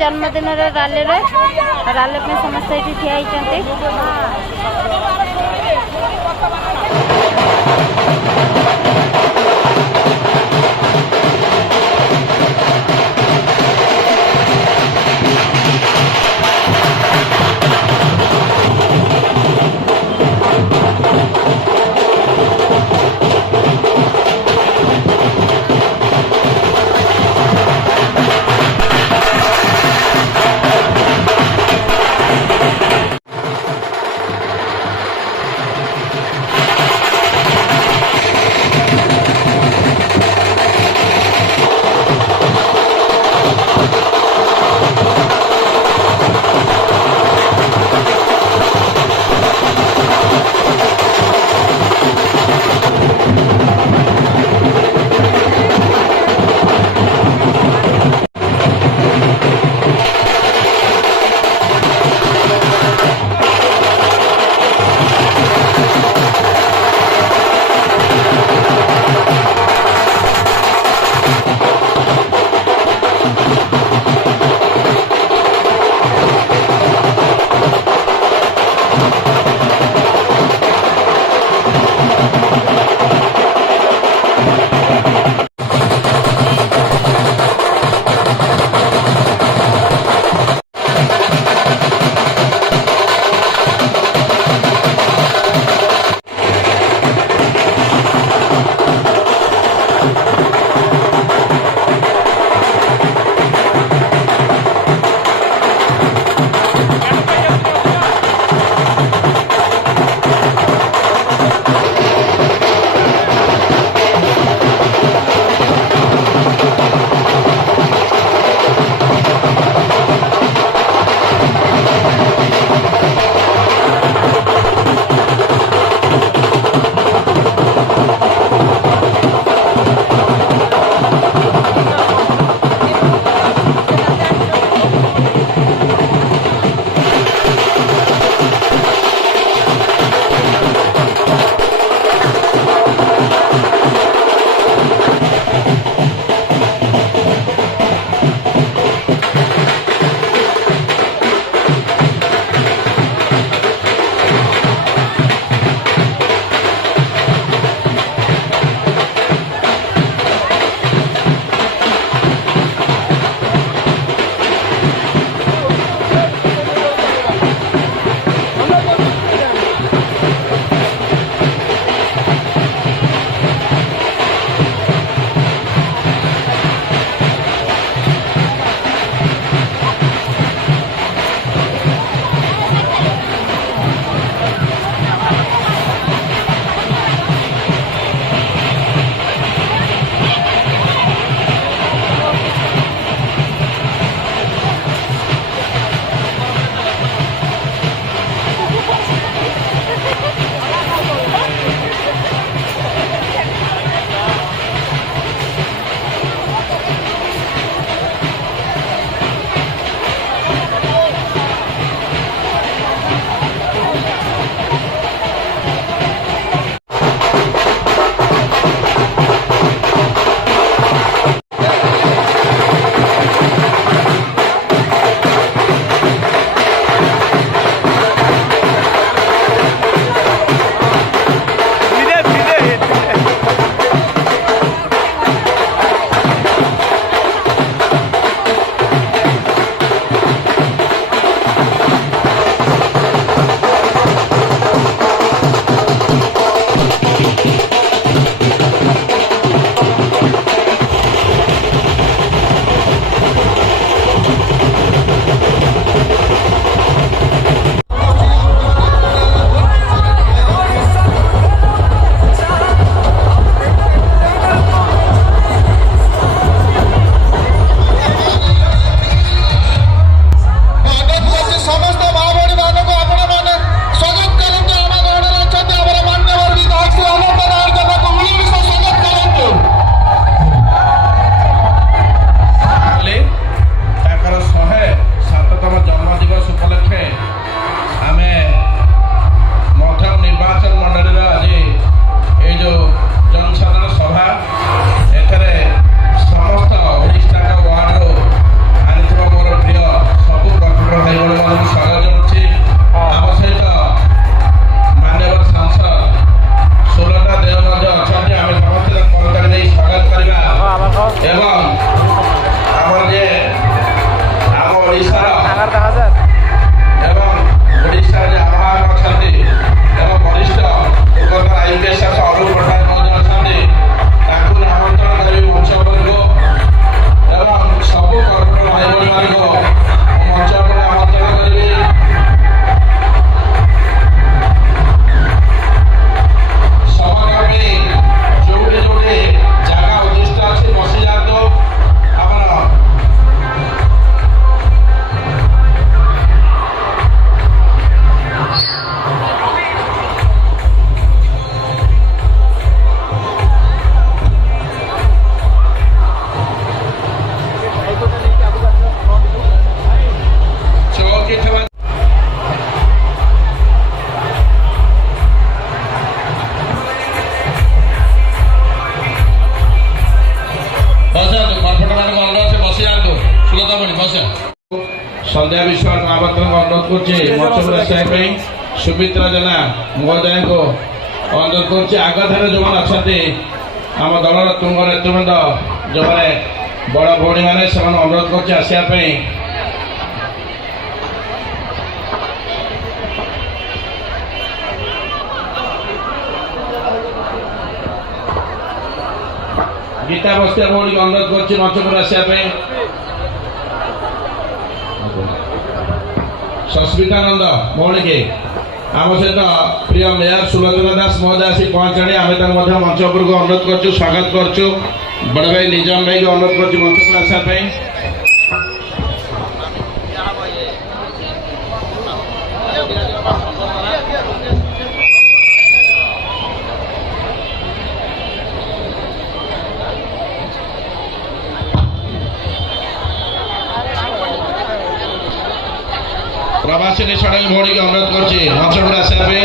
जन्मदिन rally rally में समस्त ये ठिया होती। ପଦାମଣି ବସ ସନ୍ଧ୍ୟା ବିଶ୍ୱାଳ ମହାପାତ୍ରଙ୍କୁ ଅନୁରୋଧ କରୁଛି ମଞ୍ଚକୁ ଆସିବା ପାଇଁ ସୁମିତ୍ରା ଜେନା ମହୋଦୟଙ୍କୁ ଅନୁରୋଧ କରୁଛି ଆଗଧାରେ ଯେଉଁମାନେ ଅଛନ୍ତି ଆମ ଦଳର ତୁଙ୍ଗ ନେତୃବୃନ୍ଦ ଯେଉଁମାନେ ବଡ଼ ଭଉଣୀମାନେ ସେମାନଙ୍କୁ ଅନୁରୋଧ କରୁଛି ଆସିବା ପାଇଁ। गीता बस्तिया भौणी को अनुरोध कर मंचपुर आसवाई। सस्मितानंद भौणी के आम सहित प्रिय मेयर सुलोचना दास महोदय आसी पहुंचाणी आम मंचपुर को अनुरोध कर स्वागत करुँ। बड़ भाई निजाम भाई को अनुरोध कर मंचपुर आसवाई। प्रवासिनी षडंगी भौणी को अनुरोध कर मंचपुर आसवाई।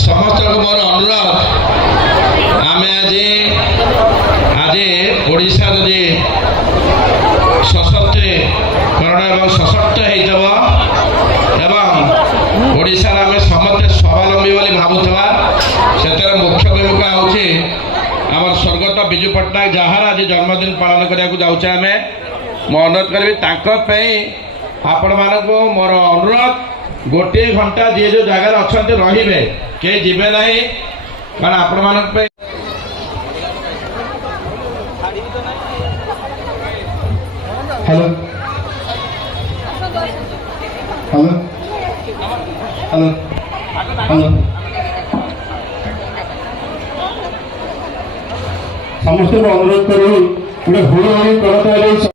समस्त मोर अनुरोध आम आज ओडिशा जदि सशक्तिकरण एवं सशक्त होशार आम समस्ते स्वावलम्बी बोली भावुवा से मुख्य भूमिका हूँ आम स्वर्गत विजु पट्टनायक जार आज जन्मदिन पालन करने जाऊे आम मु अनुरोध करी आपण मानक मोर अनुरोध गोटे घंटा जी जो जगार अच्छा रे कई जीवे ना कारण आपण मानक हेलो हेलो हेलो हेलो समस्त अनुरोध करी गोटे हुड़हुड़ी करता